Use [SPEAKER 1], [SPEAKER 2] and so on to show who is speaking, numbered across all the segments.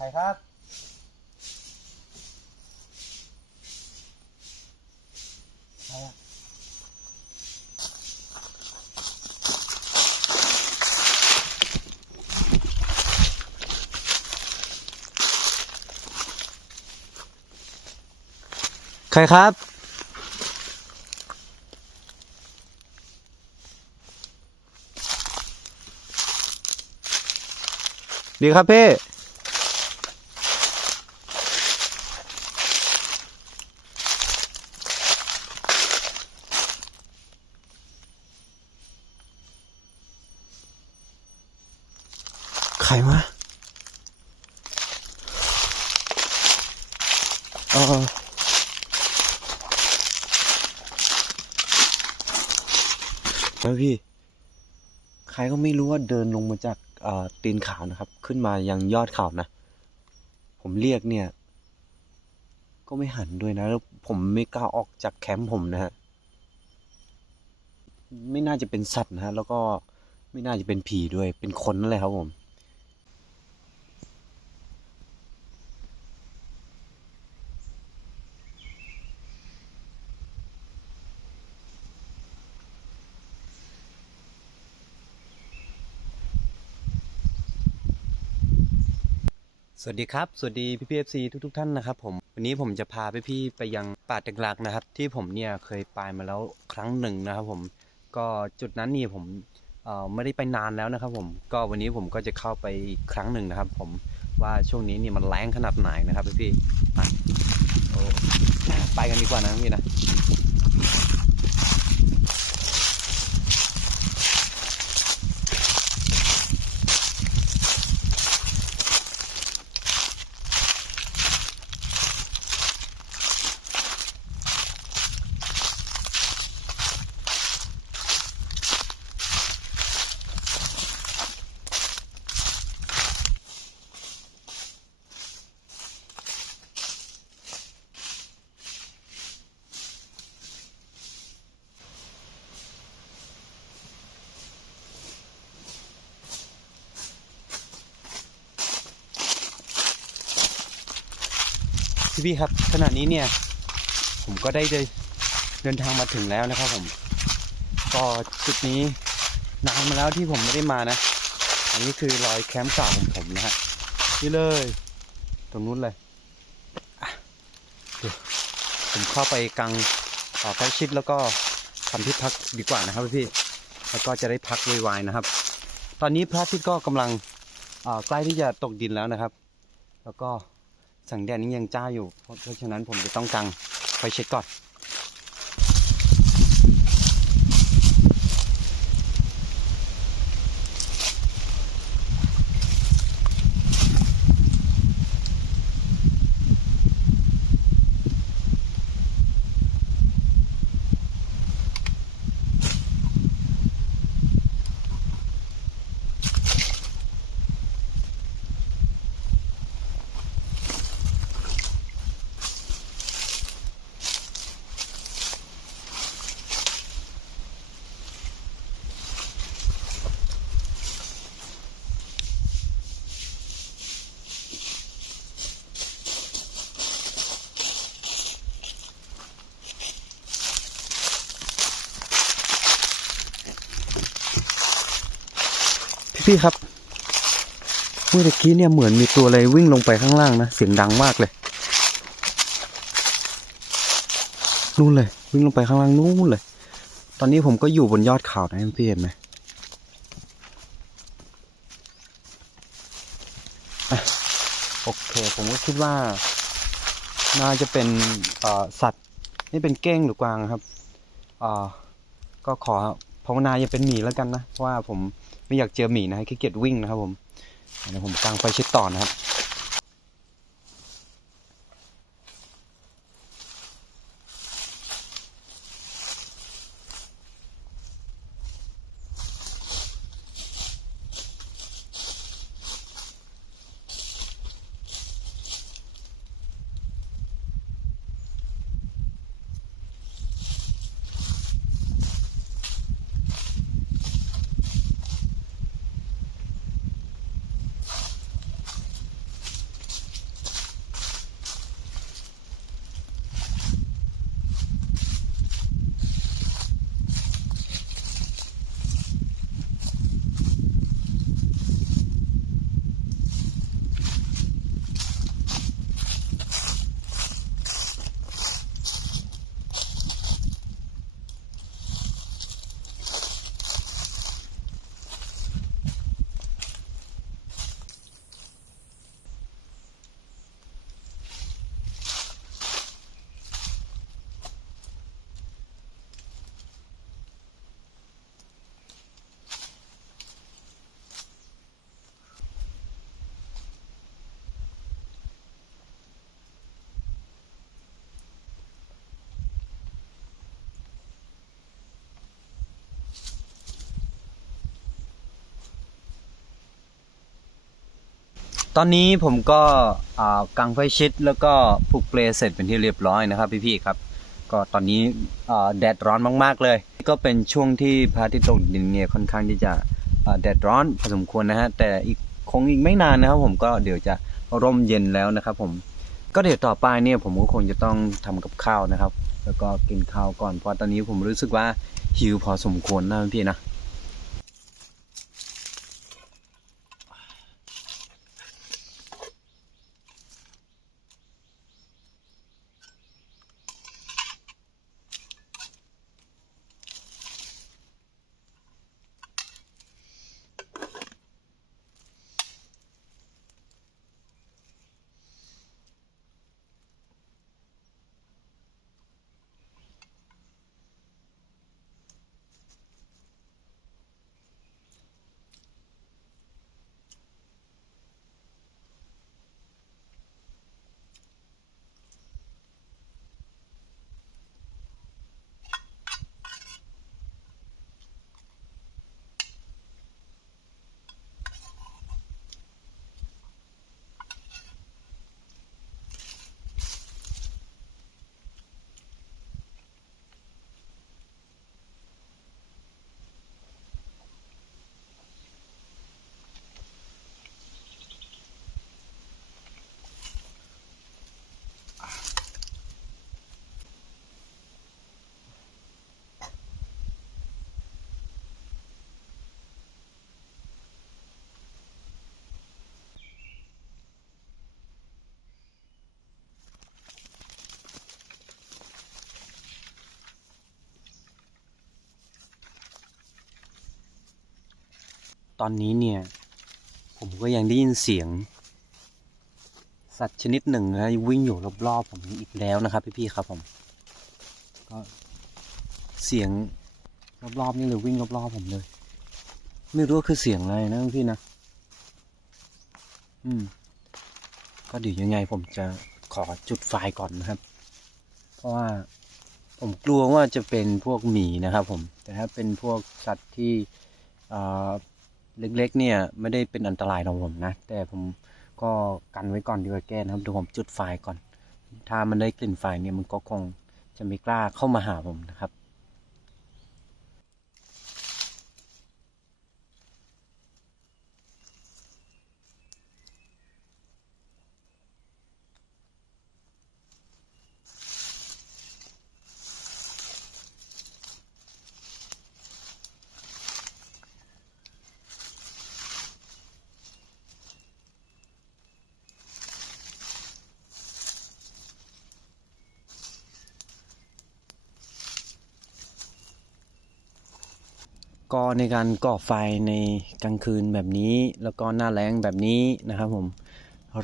[SPEAKER 1] ใครครับใครอะใครครับ ดีครับพี่ ใครวะเออเฮ้ยพี่ ใครก็ไม่รู้ว่าเดินลงมาจากเอ่อตีนเขานะครับ ขึ้นมายังยอดเขานะ ผมเรียกเนี่ย ก็ไม่หันด้วยนะ แล้วผมไม่กล้าออกจากแคมป์ผมนะฮะ ไม่น่าจะเป็นสัตว์นะฮะ แล้วก็ไม่น่าจะเป็นผีด้วย เป็นคนนั่นแหละครับผม สวัสดีครับ สวัสดีพี่พีเอฟซีทุกๆท่านนะครับผม วันนี้ผมจะพาพี่ไปยังป่าตะกลักนะครับ ที่ผมเนี่ยเคยไปมาแล้วครั้งหนึ่งนะครับผมก็จุดนั้นนี่ผมเอ่อไม่ได้ไปนานแล้วนะครับผมก็วันนี้ผมก็จะเข้าไปอีกครั้งหนึ่งนะครับ ผมว่าช่วงนี้นี่มันแรงขนาดไหนนะครับพี่ไปไปกันดีกว่านะพี่นะ พี่พี่ๆครับขณะนี้เนี่ย ผมก็ได้เดินทางมาถึงแล้วนะครับผมก็จุดนี้นานมาแล้วที่ผมไม่ได้มานะ อันนี้คือรอยแคมป์เก่าของผมนะฮะนี่เลย ตรงนู้นเลยอะเดี๋ยวผมเข้าไปกลางออใกล้ชิดแล้วก็ทำที่พักดีกว่านะครับพี่แล้วก็จะได้พักไวๆนะครับ ตอนนี้พระอาทิตย์ก็กำลังใกล้ที่จะตกดินแล้วนะครับ แล้วก็ แสงแดดนี้ยังจ้าอยู่เพราะเพราะฉะนั้นผมจะต้องกังไฟเช็คก่อน พี่ครับ เมื่อกี้เนี่ยเหมือนมีตัวอะไรวิ่งลงไปข้างล่างนะ เสียงดังมากเลย นู่นเลย วิ่งลงไปข้างล่างนู่นเลย ตอนนี้ผมก็อยู่บนยอดเขานะพี่เห็นไหมโอเค ผมก็คิดว่า น่าจะเป็นสัตว์ นี่เป็นเก้งหรือกวางครับก็ขอภาวนาอย่าเป็นหมีแล้วกันนะ เพราะว่าผม ไม่อยากเจอหมีนะขี้เกียจวิ่งนะครับผมเดี๋ยวผมตั้งไฟเช็ดต่อนะครับ ตอนนี้ผมก็กางไฟชิดแล้วก็ผูกเปลเสร็จเป็นที่เรียบร้อยนะครับพี่ๆครับ ก็ตอนนี้แดดร้อนมาก ๆเลย ก็เป็นช่วงที่พระอาทิตย์ตกดินเนี่ยค่อนข้างที่จะแดดร้อนพอสมควรนะฮะแต่อีกคงอีกไม่นานนะครับผมก็เดี๋ยวจะร่มเย็นแล้วนะครับผมก็เดี๋ยวต่อไปเนี่ยผมก็คงจะต้องทำกับข้าวนะครับ แล้วก็กินข้าวก่อนเพราะตอนนี้ผมรู้สึกว่าหิวพอสมควรนะพี่นะ ตอนนี้เนี่ย ผมก็ยังได้ยินเสียง สัตว์ชนิดหนึ่งนะวิ่งอยู่รอบๆผมอีกแล้วนะครับ พี่ๆครับผมก็เสียงรอบๆนี่เลยวิ่งรอบๆผมเลย ไม่รู้ว่าคือเสียงอะไรนะพี่นะอืม ก็เดี๋ยวยังไงผมจะขอจุดไฟก่อนนะครับ เพราะว่าผมกลัวว่าจะเป็นพวกหมีนะครับผม แต่ถ้าเป็นพวกสัตว์ที่อ่า เล็กๆเนี่ยไม่ได้เป็นอันตรายต่อผมนะ แต่ผมก็กันไว้ก่อนดีกว่าแก้นะครับเดี๋ยวผมจุดไฟก่อน ถ้ามันได้กลิ่นไฟเนี่ยมันก็คงจะไม่กล้าเข้ามาหาผมนะครับ ก็ ในการก่อไฟในกลางคืนแบบนี้ แล้วก็หน้าแล้งแบบนี้นะครับผม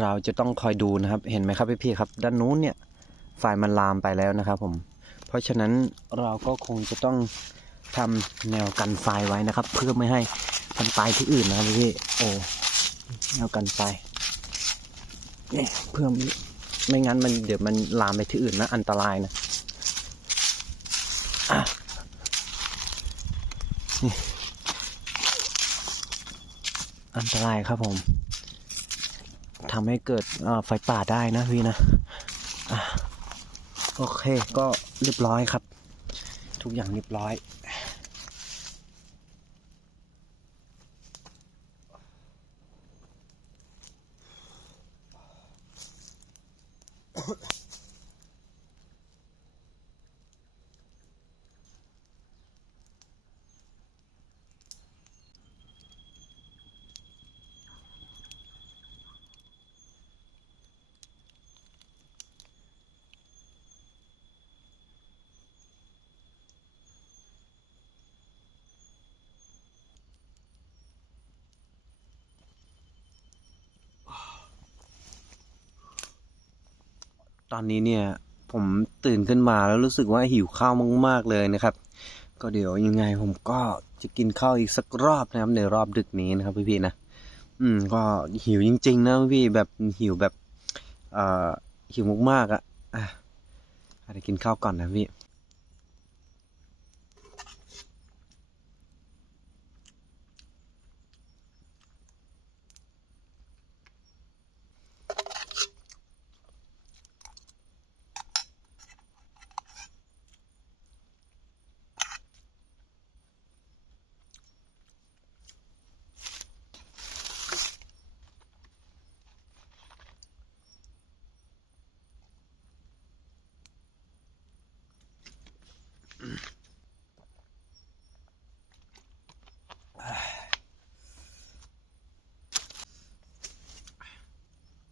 [SPEAKER 1] เราจะต้องคอยดูนะครับ เห็นไหมครับพี่ๆครับ ด้านนู้นเนี่ยไฟมันลามไปแล้วนะครับผม เพราะฉะนั้นเราก็คงจะต้องทำแนวกันไฟไว้นะครับ เพื่อไม่ให้มันไปที่อื่นนะครับพี่ๆโอ้แนวกันไฟเนี่ยเพื่อไม่ไม่งั้นมันเดี๋ยวมันลามไปที่อื่นนะอันตรายนะอะ อันตรายครับผมทำให้เกิดไฟป่าได้นะพี่นะอะโอเคก็เรียบร้อยครับ ทุกอย่างเรียบร้อย ตอนนี้เนี่ยผมตื่นขึ้นมาแล้วรู้สึกว่าหิวข้าวมาก ๆ เลยนะครับ ก็เดี๋ยวยังไงผมก็จะกินข้าวอีกสักรอบนะครับ ในรอบดึกนี้นะครับพี่ๆนะอืม ก็หิวจริง ๆ นะพี่แบบหิวแบบ เอ่อหิวมากๆอะอะอาจจะกินข้าวก่อนนะพี่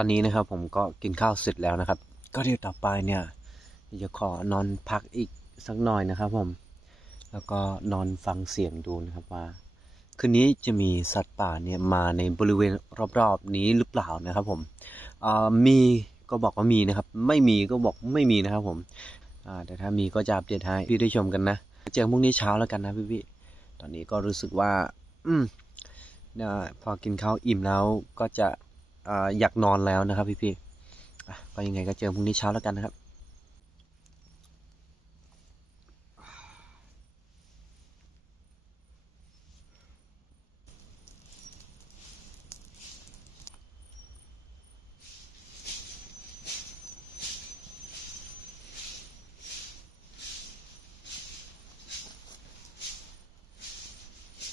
[SPEAKER 1] อนนี้นะครับผมก็กินข้าวเสร็จแล้วนะครับ ก็เดี๋ยวต่อไปเนี่ยจะขอนอนพักอีกสักหน่อยนะครับผมแล้วก็นอนฟังเสียงดูนะครับว่า คืนนี้จะมีสัตว์ป่าเนี่ยมาในบริเวณรอบๆนี้หรือเปล่านะครับผมอ่ามีก็บอกว่ามีนะครับ ไม่มีก็บอกไม่มีนะครับผมอ่าแต่ถ้ามีก็จะอัปเดตให้พี่ได้ชมกันนะเจอกันพรุ่งนี้เช้าแล้วกันนะพี่ๆตอนนี้ก็รู้สึกว่า อืมเนี่ยพอกินข้าวอิ่มแล้วก็จะ อยากนอนแล้วนะครับพี่ๆอ่ก็ยังไงก็เจอพรุ่งนี้เช้าแล้วกันนะครับ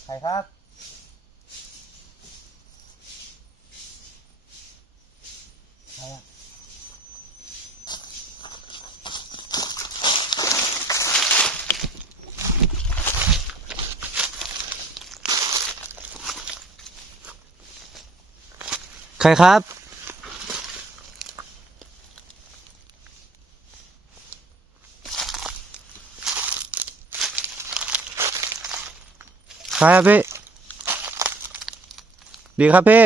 [SPEAKER 1] ใครครับ ใครครับ ใครครับพี่ ดีครับพี่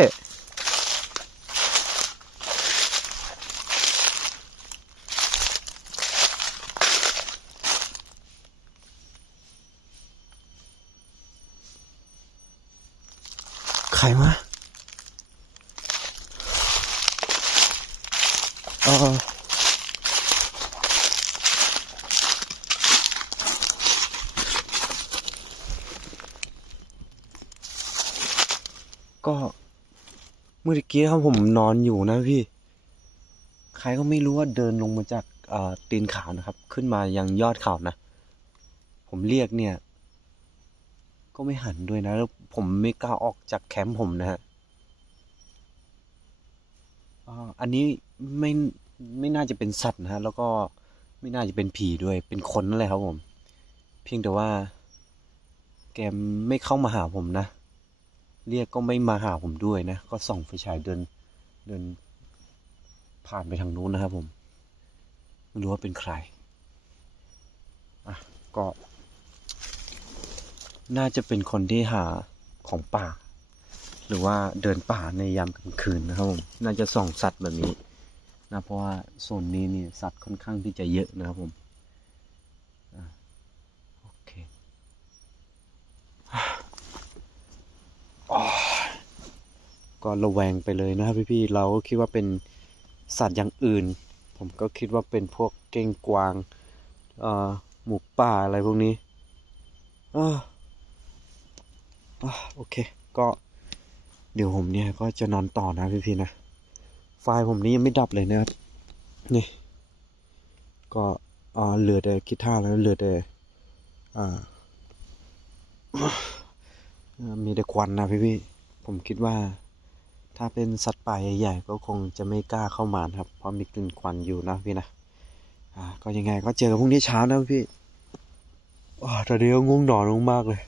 [SPEAKER 1] ใครมาเออ ก็เมื่อกี้ครับผมนอนอยู่นะพี่ ใครก็ไม่รู้ว่าเดินลงมาจากตีนเขานะครับ ขึ้นมายังยอดเขานะ ผมเรียกเนี่ย ก็ไม่หันด้วยนะ แล้วผมไม่กล้าออกจากแคมป์ผมนะฮะอันนี้ไม่ไม่น่าจะเป็นสัตว์นะฮะ แล้วก็ไม่น่าจะเป็นผีด้วย เป็นคนนั่นแหละครับผม เพียงแต่ว่า แกไม่เข้ามาหาผมนะ เรียกก็ไม่มาหาผมด้วยนะ ก็ส่องไฟฉายเดินเดินผ่านไปทางนู้นนะครับผมไม่รู้ว่าเป็นใครอะก็ น่าจะเป็นคนที่หาของป่า หรือว่าเดินป่าในยามกลางคืนนะครับผมน่าจะส่องสัตว์แบบนี้นะเพราะว่าโซนนี้นี่สัตว์ค่อนข้างที่จะเยอะนะครับผมอะโอเคอ๋อ ก็ระแวงไปเลยนะครับพี่ๆเราก็คิดว่าเป็นสัตว์อย่างอื่น ผมก็คิดว่าเป็นพวกเก้งกวางหมูป่าอะไรพวกนี้โอเค ก็เดี๋ยวผมเนี่ยก็จะนอนต่อนะพี่ๆนะ ไฟล์ผมนี้ยังไม่ดับเลยนะครับ นี่ ก็เหลือแต่กีตาร์แล้วเหลือแต่อ่า มีแต่ควันนะพี่พี่ผมคิดว่า ถ้าเป็นสัตว์ป่าใหญ่ๆก็คงจะไม่กล้าเข้ามานะครับ เพราะมีกลิ่นควันอยู่นะพี่นะอ่าก็ยังไงก็เจอกันพรุ่งนี้เช้านะพี่อ่าตอนนี้ก็ง่วงนอนมากเลย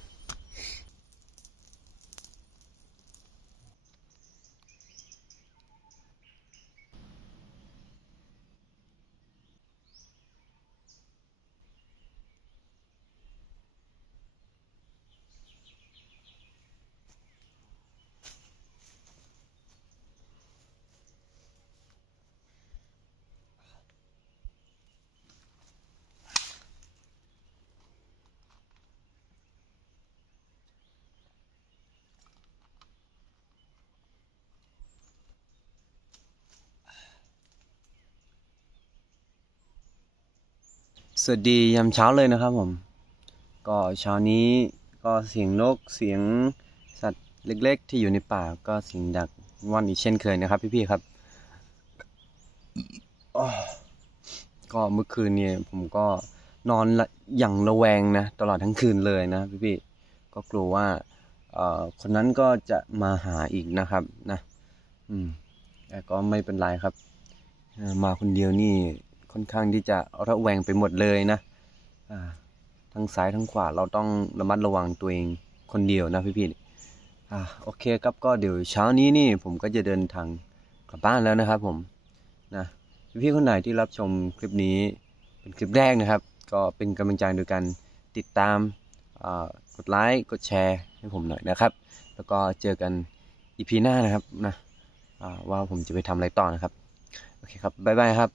[SPEAKER 1] สวัสดียามเช้าเลยนะครับผม ก็เช้านี้ก็เสียงนกเสียงสัตว์เล็ก ๆ ที่อยู่ในป่าก็เสียงดักว่อนอีกเช่นเคยนะครับ พี่ๆครับก็เมื่อคืนเนี่ยผมก็นอนอย่างระแวงนะตลอดทั้งคืนเลยนะพี่ๆก็กลัวว่าคนนั้นก็จะมาหาอีกนะครับนะ อืมแต่ก็ไม่เป็นไรครับ มาคนเดียวนี่ ค่อนข้างที่จะระแวงไปหมดเลยนะทั้งซ้ายทั้งขวาเราต้องระมัดระวังตัวเองคนเดียวนะพี่ๆอ่าโอเคครับก็เดี๋ยวเช้านี้นี่ผมก็จะเดินทางกลับบ้านแล้วนะครับผมนะพี่คนไหนที่รับชมคลิปนี้เป็นคลิปแรกนะครับ ก็เป็นกำลังใจโดยการติดตามกดไลค์กดแชร์ให้ผมหน่อยนะครับ แล้วก็เจอกันอีพีหน้านะครับนะว่าผมจะไปทำอะไรต่อนะครับ โอเคครับ บ๊ายบายครับ